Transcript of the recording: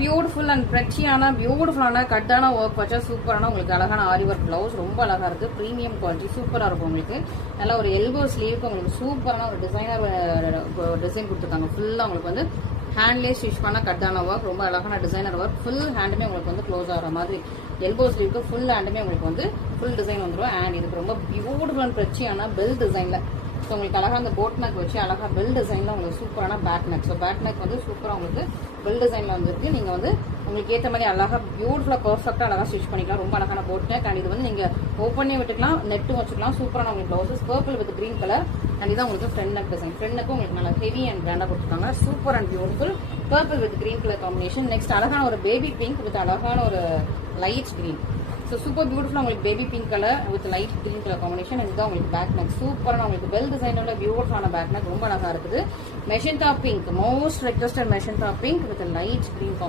Beautiful and பிரெச்சியான பியூட்டிஃபுல்லான கட்டான work வச்சா சூப்பரான உங்களுக்கு அழகான ஆரி ஒர்க் பிளவுஸ் ரொம்ப அழகா இருக்கு. பிரீமியம் குவாலிட்டி சூப்பரா இருக்கும் உங்களுக்கு. நல்லா ஒரு எல்போ ஸ்லீவ்க்கு உங்களுக்கு சூப்பரான ஒரு டிசைன் கொடுத்துருக்காங்க. ஃபுல்லா உங்களுக்கு வந்து ஹேண்ட்லேயே ஸ்டிச் பண்ண கட்டான ஒர்க் ரொம்ப அழகான டிசைனர் ஒர்க். ஃபுல் ஹேண்டுமே உங்களுக்கு வந்து க்ளோஸ் ஆகிற மாதிரி எல்போ ஸ்லீவ்க்கு ஃபுல் ஹேண்டுமே உங்களுக்கு வந்து ஃபுல் டிசைன் வந்துடும். அண்ட் இதுக்கு ரொம்ப பியூட்டிஃபுல் அண்ட் பிரெச்சியான பெல் டிசைன்ல ஸோ உங்களுக்கு அழகாக அந்த போட் நெக் வச்சு அழகாக பெல் டிசைனில் உங்களுக்கு சூப்பரான back neck. So back neck வந்து சூப்பராக உங்களுக்கு பெல் டிசைனில் வந்துருக்கு. நீங்கள் வந்து உங்களுக்கு ஏற்ற மாதிரி அழகாக பியூட்டிஃபுல்லாக பர்ஃபெக்டாக அழகாக ஸ்டிச் பண்ணிக்கலாம். ரொம்ப அழகான போட் நெக். அண்ட் இது வந்து நீங்கள் ஓப்பனே விட்டுக்கலாம், நெட்டும் வச்சுக்கலாம். சூப்பரான உங்களுக்கு blouses purple with green colour. And இதான் உங்களுக்கு ஃப்ரண்ட் நெக் டிசைன். ஃப்ரண்ட் நெக்கும் உங்களுக்கு நல்லா ஹெவி அண்ட் கிராண்டாக கொடுத்துருக்காங்க. Super and beautiful purple with green colour combination. Next அழகான ஒரு பேபி பிங்க் வித் அழகான ஒரு லைட் கிரீன். ஸோ சூப்பர் பியூட்டிஃபுல்லாக உங்களுக்கு baby pink colour with light green colour combination. இதுதான் உங்களுக்கு பேக் நெக். சூப்பரான உங்களுக்கு பெல் டிசைனோட பியூட்டிஃபுல்லான பேக் நெக் ரொம்ப அழகாக இருக்குது. Magenta pink, most requested magenta pink with light green combination.